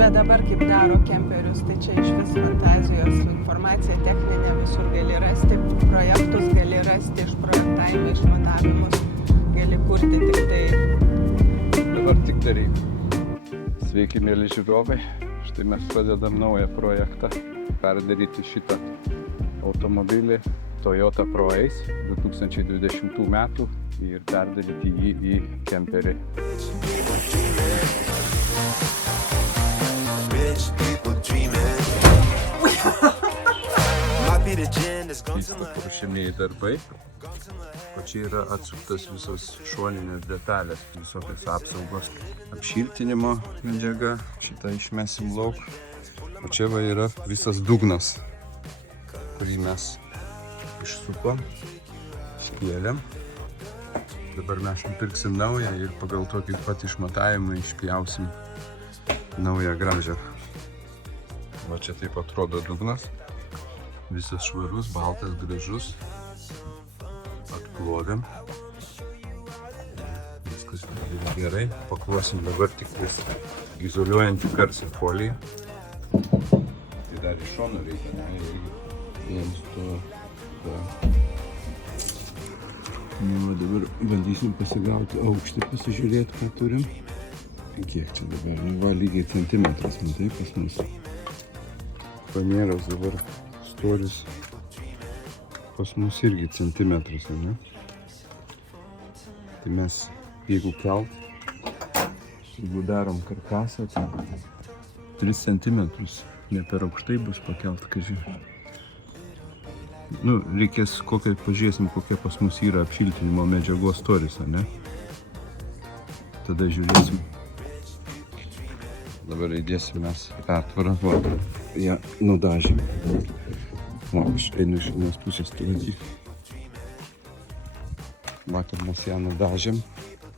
bet dabar kaip daro kemperius, tai čia iš vis fantazijos informacija techninė visur gali rasti, projektus gali rasti, išprojektavimą, išmatavimus, gali kurti tik tai. Dabar tik daryk. Sveiki, mėly žiūrovai. Štai mes pradedam naują projektą. Perdaryti šitą automobilį Toyota ProAce 2020 metų ir perdaryti jį į kemperį. Vyksta paruošiamieji darbai, o čia yra atsuktas visos šoninės detalės, visokios apsaugos, apšiltinimo medžiaga, šitą išmesim lauk, o čia va yra visas dugnas, kurį mes išsukom, iškėlėm. Dabar mes nupirksim naują ir pagal tokį pat išmatavimą išpjausim naują gražią. Va čia taip atrodo dugnas. Visas švarus, baltas, gražus. Atplovėm. Viskas gerai. Paklosim dabar tik visą izoliuojantį karsą foliją. Tai dar iš šono reikia, ne? Jiems to. Nu, dabar bandysim pasigauti aukštį, pasižiūrėti, ką turim. Kiek čia dabar? Nu, va, lygiai centimetras, matai, pas mus. Fanieros dabar storis pas mus irgi centimetras, ne? Tai mes, jeigu jeigu darom karkasą, tai 3 centimetrus, ne per aukštai bus pakelt, kažkai. Nu, reikės pažiūrėsim, kokia pas mus yra apšiltinimo medžiagos storis, ne? Tada žiūrėsim. Dabar įdėsim mes pertvarą, ją nudažym. O, aš einu iš vienos pusės tuoti. Vakar mes ją nudažėm,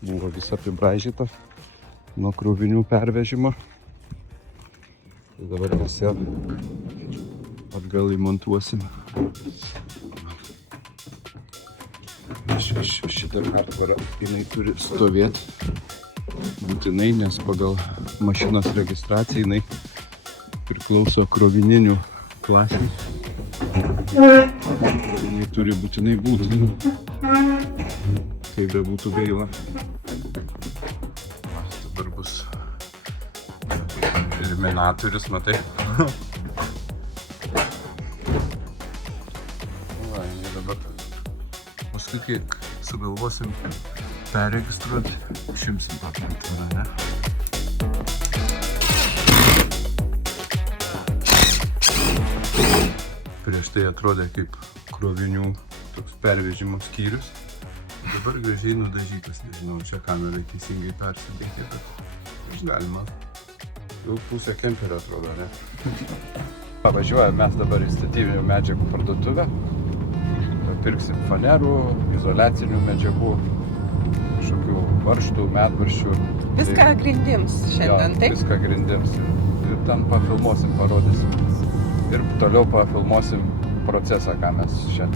buvo visa apibraižyta nuo krovinių pervežimo. Tai dabar mes ją atgal įmontuosim. Šitą pertvarą jinai turi stovėti būtinai, nes pagal mašinos registraciją jinai priklauso krovininių klasių. Jinai turi būtinai būti, kaip be būtų gaila. Dabar bus eliminatorius, matai. Va, dabar paskui, kai sugalvosim perregistruoti, išimsim tą pertvarą, ne? Prieš tai atrodė kaip krovinių toks pervežimo skyrius. Dabar gražiai nudažytas, nežinau, čia kamerai teisingai persidėti, bet galima. Jau pusė kemperio atrodo, ne? Pavažiuojame mes dabar į statybinių medžiagų parduotuvę. Pirksim fanerų, izoliacinių medžiagų, kažkokių varžtų, medvaržčių. Viską grindims šiandien, taip? Viską grindims. Ir ten pafilmuosim, parodysim. Ir toliau pafilmuosim procesą, ką mes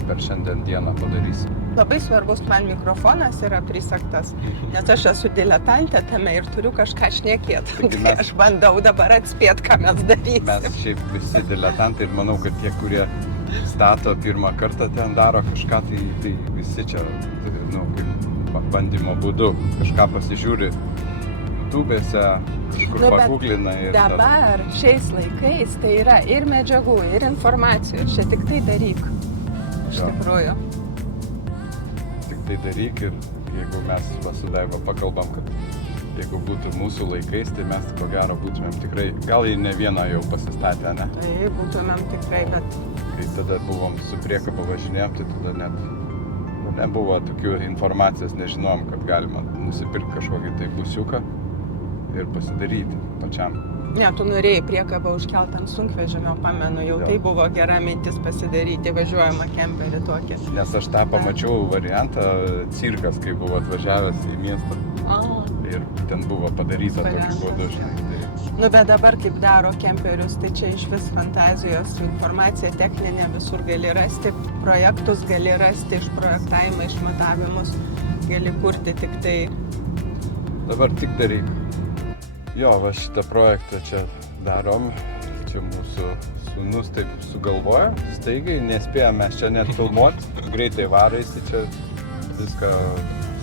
per šiandien dieną padarysim. Labai svarbus man mikrofonas yra prisegtas, nes aš esu diletantė tame ir turiu kažką šnekėti. Tai aš bandau dabar atspėti, ką mes darysim. Mes šiaip visi diletantai ir manau, kad tie, kurie stato pirmą kartą ten daro kažką, tai visi čia, nu, kaip bandymo būdu kažką pasižiūri YouTube'se, kažkur pagooglina ir dabar, šiais laikais, tai yra ir medžiagų, ir informacijos, čia tik tai daryk, iš tikrųjų. Tik tai daryk ir jeigu mes su Daiva pakalbam, kad jeigu būtų mūsų laikais, tai mes ko gero būtumėm tikrai, gal į ne vieną jau pasistatę, ne? Tai būtumėm tikrai, bet... Kai tada buvom su priekaba važinėjom, tai tada net nebuvo tokių informacijos, nežinojom, kad galima nusipirkti kažkokį tai busiuką ir pasidaryti pačiam. Ne, tu norėjai priekabą užkelt ant sunkvežimio, pamenu, jau tai buvo gera mintis pasidaryti važiuojamą kemperį tokį. Nes aš tą pamačiau variantą, cirkas, kai buvo atvažiavęs į miestą. Ir ten buvo padaryta tokiu būdu, žinai. Nu, bet dabar kaip daro kemperius, tai čia iš vis fantazijos informacija techninė visur gali rasti, projektus gali rasti, išprojektavimą, išmatavimus gali kurti tik tai. Dabar tik daryk. Jo, va šitą projektą čia darom. Čia mūsų sūnus taip sugalvojo. Staigiai nespėjom mes čia net filmuot. Greitai varaisi čia viską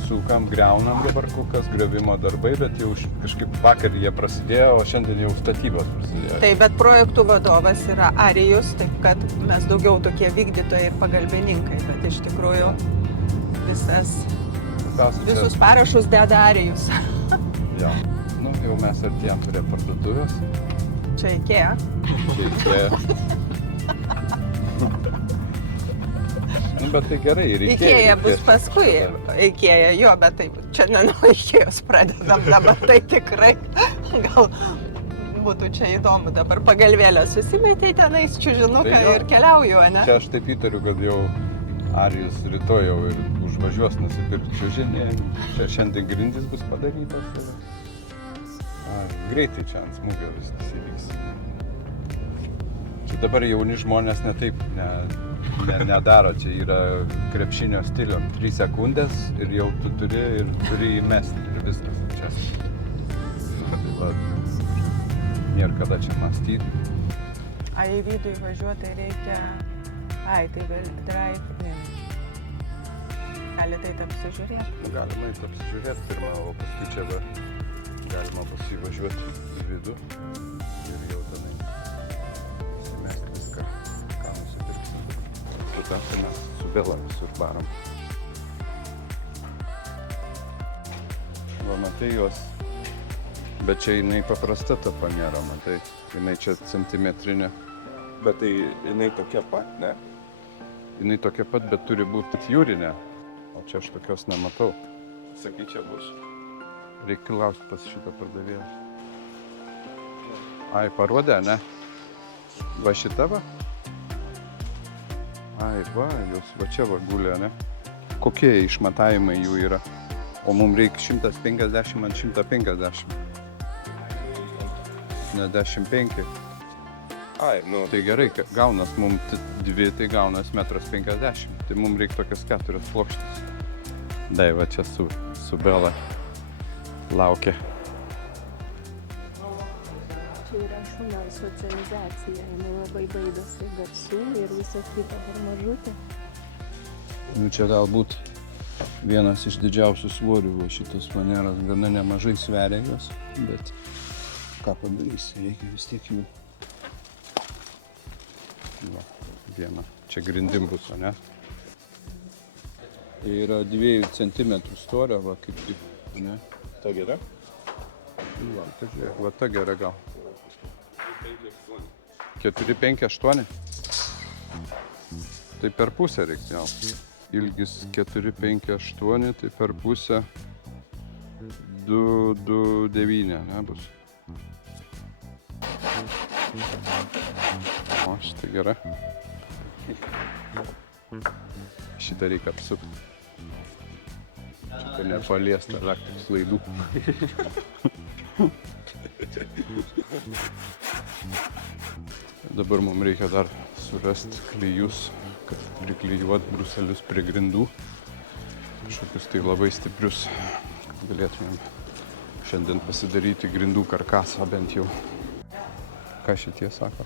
sukam, griaunam dabar kol kas griovimo darbai, bet jau kažkaip vakar jie prasidėjo, o šiandien jau statybos prasidėjo. Taip, bet projektų vadovas yra Arijus, taip kad mes daugiau tokie vykdytojai ir pagalbininkai, bet iš tikrųjų visus parašus deda Arijus. Jo. Nu, jau mes artėjom prie parduotuvės. Čia Ikea. Nu, bet tai gerai, ir Ikea bus paskui. Ikea, jo, bet taip, čia ne nuo Ikeos pradedam dabar, tai tikrai gal būtų čia įdomu. Dabar pagalvėlę susimetei tenais čiužinuką tai ir keliauju, ne? Čia aš taip įtariu, kad jau Arijus rytoj jau ir užvažiuos nusipirkti čiužinį. Čia šiandien grindys bus padarytas. Greitai čia ant smūgio viskas įvyks. Čia dabar jauni žmonės ne taip nedaro, čia yra krepšinio stilių. 3 sekundės ir jau tu turi įmesti ir viskas čia. Tai va, nėra kada čia mąstyti. A į vidų įvažiuoti reikia... Ai, tai drive-in. Galite eit apsižiūrėti? Galima eit apsižiūrėti pirmą, o paskui čia va galima pasivažiuoti į vidų ir jau tenai įsimesti viską, ką nusipirksim. Tada mes su Bela visur baram. Va, matai jos, bet čia jinai paprasta ta panera, matai, jinai čia centimetrinė, bet tai jinai tokia pat, ne? Jinai tokia pat, bet turi būti jūrinė, o čia aš tokios nematau. Sakai, čia bus. Reikia klausti pas šitą pardavėją. Ai, parodė, ne? Va šita va? Ai, va, jos va čia va gulė, ne? Kokie išmatavimai jų yra? O mums reikia 150 ant 150. Ne 15. Ai, nu. Tai gerai, gaunas mums 2, tai gaunas 1,50 m. Tai mums reikia tokias 4 plokštės. Dai, va čia su Bela laukia. Čia yra šunio socializacija, jinai labai baidosi garsų ir viso kito per mažutė. Nu, čia galbūt vienas iš didžiausių svorių, va šitas maneras gana nemažai sveria jos, bet ką padarysi, reikia vis tiek jų. Va, viena, čia grindim bus, o ne? Tai yra 2 cm storio, va kaip, ne? Ta gera? Va, ta žiūrėk, va ta gera gal. 4, 5, 8? Tai per pusę reikia jau. Ilgis 4, 5, 8, tai per pusę 2, 2, 9, ne bus. O, šitą gera. Šitą reikia apsukti. Šitą nepaliesta elektros laidų. Dabar mums reikia dar surasti klijus, kad priklijuot bruselius prie grindų. Kažkokius tai labai stiprius, kad galėtumėm šiandien pasidaryti grindų karkasą bent jau. Ką šitie sako?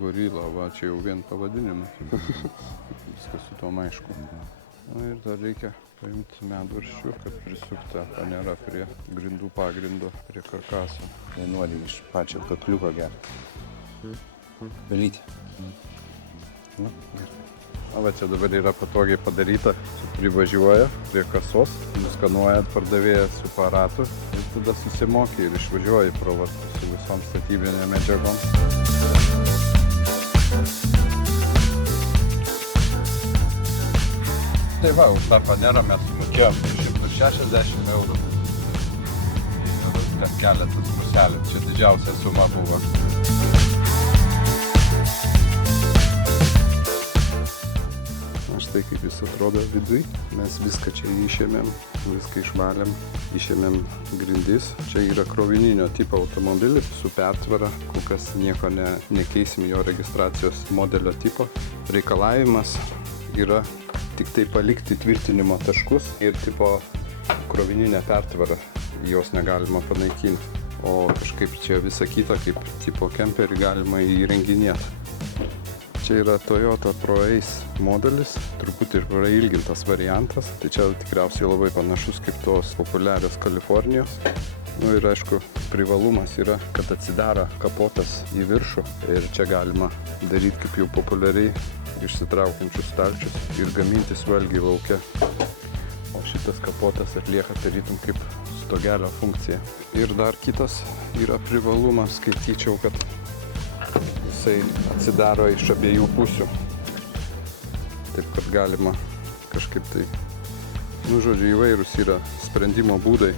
Gorila, va, čia jau vien pavadinimas. Viskas su tom aišku. Na ir dar reikia paimti medvaržčių, kad prisukta panera prie grindų pagrindo, prie karkaso. Nuodėm iš pačio kakliuko gerą. Belytė. Na, gerai. O va, čia dabar yra patogiai padaryta. Čia privažiuoja prie kasos, nuskanuoja pardavėjas su aparatu ir tada susimoki ir išvažiuoji pro vartus su visom statybinėm medžiagom. Tai va, už tą panerą mes sumokėjom 160 eurų. Ir ten keletas bruselių. Čia didžiausia suma buvo. Štai kaip jis atrodo viduj. Mes viską čia išėmėm, viską išvalėm, išėmėm grindis. Čia yra krovininio tipo automobilis su pertvara, kol kas nieko nekeisim jo registracijos modelio tipo. Reikalavimas yra tik tai palikti tvirtinimo taškus ir tipo krovininę pertvarą, jos negalima panaikinti. o kažkaip čia visą kitą kaip tipo kemperį galima įrenginėti. Čia yra Toyota ProAce modelis, truputį ir prailgintas variantas, tai čia tikriausiai labai panašus kaip tos populiarios Kalifornijos. Nu ir aišku, privalumas yra, kad atsidaro kapotas į viršų ir čia galima daryti kaip jau populiariai išsitraukiančius stalčius ir gamintis valgiai lauke. O šitas kapotas atlieka tarytum kaip stogelio funkciją. Ir dar kitas yra privalumas, skaityčiau, kad jisai atsidaro iš abiejų pusių. Taip, kad galima kažkaip tai, nu žodžiu, įvairūs yra sprendimo būdai.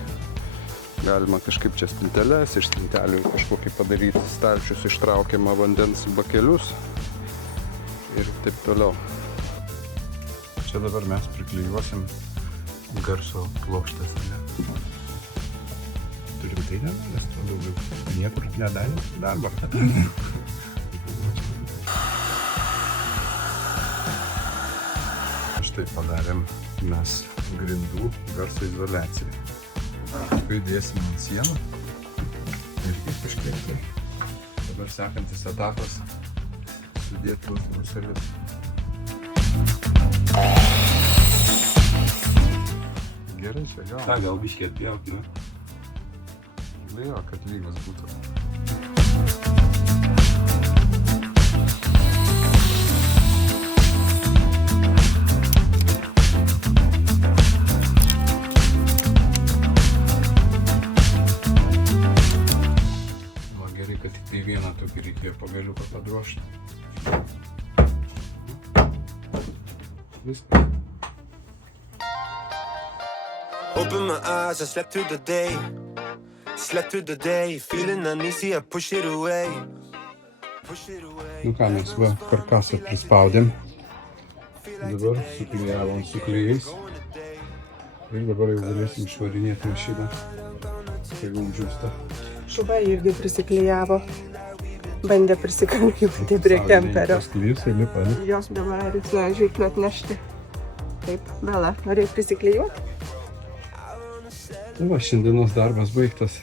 Galima kažkaip čia spinteles, iš spintelių kažkokį padaryti stalčius, ištraukiamą vandens bakelius ir taip toliau. Čia dabar mes priklijuosim garso plokštės, ne? Turim tai nes to daugiau niekur nedarėm darbą. Štai padarėm mes grindų garso izoliaciją. Paskui dėsim ant sienų irgi kažkiek tai. Dabar sekantis etapas sudėti tuos bruselius. Gerai čia gal. Ta, gal biškį atpjaut, ne? Jo, kad lygas būtų. Vieną tokį reikėjo pagaliuką padrošti. Viskas. Open my eyes, I slept through the day. Slept through the day, feeling uneasy, I push it away. Push it away. Nu ką, mes va karkasą prispaudėm. Dabar suklijavom su klijais. Ir dabar jau galėsim išvarinėti mašiną, jeigu uždžiūsta. Šuva irgi prisiklijavo. Bandė prisiklijuoti prie kemperio. Klijus ir lipa, ne? Jos dabar reikia žaiklių atnešti. Taip, Bela, norėjai prisiklijuoti? Va, šiandienos darbas baigtas.